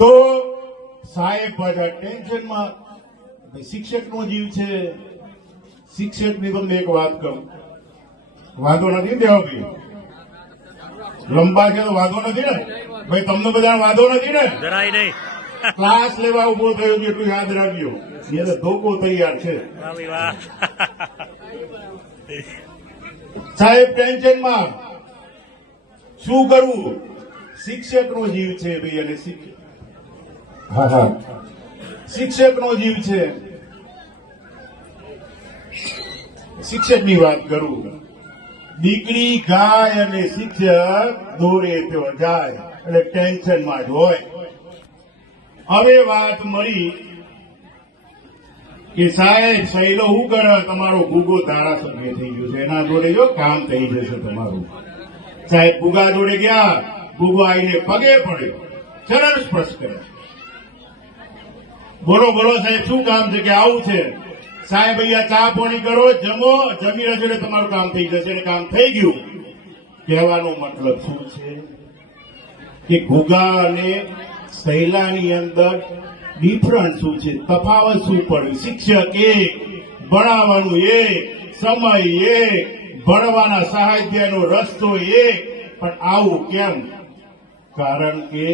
તો સાહેબ બધા ટેન્શનમાં, શિક્ષકનો જીવ છે. શિક્ષકની તમને એક વાત કહું, વાંધો નથી દેવાભાઈ, લંબા છે તો વાંધો નથી ને ભાઈ, તમને બધા વાંધો નથી ને? જરાય નહીં. ક્લાસ લેવા ઉભો થયો છે એટલું યાદ રાખજો, એને ધોકો તૈયાર છે. વાહ. સાહેબ ટેન્શનમાં, શું કરવું? શિક્ષકનો જીવ છે ભાઈ, અને શિક્ષકનો જીવ છે. શિક્ષકની વાત કરું, દીકરી ગાય અને શિક્ષક દોરે તો જાય, એટલે ટેન્શનમાં જ હોય. હવે વાત મળી કે સાહેબ સહેલો શું કરે, તમારો ગુગો ધારાસભ્ય થઈ ગયો છે, એના જોડે જો કામ થઈ જશે તમારું. સાહેબ ગુગા જોડે ગયા, ગુગો આવીને પગે પડ્યો, ચરણ સ્પર્શ કરે. બોલો બોલો સાહેબ શું કામ છે? કે આવું છે. સાહેબ અહીંયા ચા પાણી કરો, જમો, જમીને જોડે તમારું કામ થઈ જશે. અને કામ થઈ ગયું. કહેવાનો મતલબ શું છે કે ગુગા અને સહેલાની અંદર ડિફરન્સ શું છે, તફાવત શું પડ્યું? શિક્ષક એક, ભણાવવાનું એક, સમય એક, ભણવાના સાહિત્યનો રસ્તો એક. પણ આવું કેમ? કારણ કે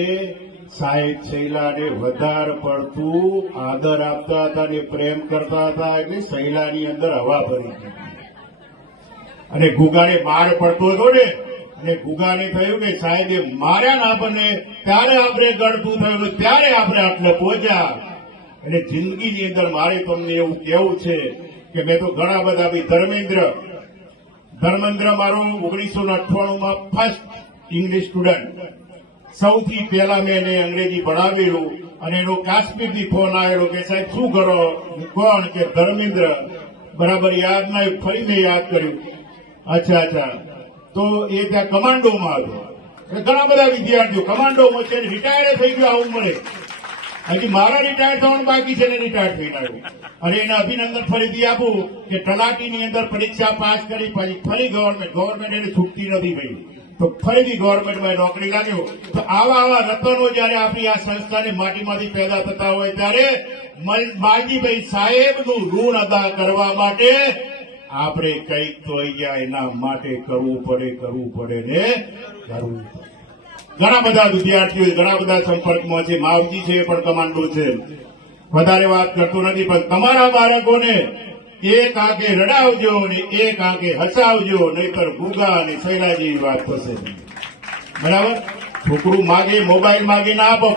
સાહેબ સહેલાને વધારે પડતું આદર આપતા હતા ને પ્રેમ કરતા હતા, એટલે સહેલાની અંદર હવા ભરી હતી. અને ગુગાને માર પડતો હતો ને, અને ગુગાને થયું કે સાહેબે માર્યા ના બને ત્યારે આપણે ગળતું થયું, ત્યારે આપણે આટલે પહોંચ્યા. અને જિંદગીની અંદર મારે તમને એવું કહેવું છે કે મેં તો ઘણા બધા બી ધર્મેન્દ્ર મારો 1998માં ફર્સ્ટ ઇંગ્લિશ સ્ટુડન્ટ, સૌથી પહેલા મેં એને અંગ્રેજી ભણાવેલું. અને એનો કાશ્મીરથી ફોન આવેલો કે સાહેબ શું કરો? કોણ? કે ધર્મેન્દ્ર. બરાબર યાદ ના, ફરી મેં યાદ કર્યું. અચ્છા. તો એ ત્યાં કમાન્ડોમાં આવ્યો. ઘણા બધા વિદ્યાર્થીઓ કમાન્ડોમાં છે, રિટાયર્ડ થઈ ગયો આ ઉંમરે. હજી મારા રિટાયર થવાનું બાકી છે ને રિટાયર થઈને આવ્યું. અને એને અભિનંદન ફરીથી આપું કે તલાટીની અંદર પરીક્ષા પાસ કરી, પછી ફરી ગવર્મેન્ટ એને છૂટતી નથી ભાઈ, તો ફરીથી ગવર્મેન્ટમાં નોકરી લાગ્યો. તો આવા રતનો જયારે આપણી આ સંસ્થાની માટીમાંથી પેદા થતા હોય ત્યારે માલજીભાઈ સાહેબનું ઋણ અદા કરવા માટે આપણે કંઈક તો અહીંયા એના માટે કરવું પડે ને કરવું પડે. ઘણા બધા વિદ્યાર્થીઓ ઘણા બધા સંપર્કમાં છે. માવજી છે એ પણ કમાન્ડો છે, વધારે વાત કરતો નથી. પણ તમારા બાળકોને એક આંખે રડાવજો ને એક આંખે હસાવજો, નહીતર ગુગા અને સહેલા જેવી વાત થશે. બરાબર? છોકરું માગે, મોબાઈલ માગે ના આપો.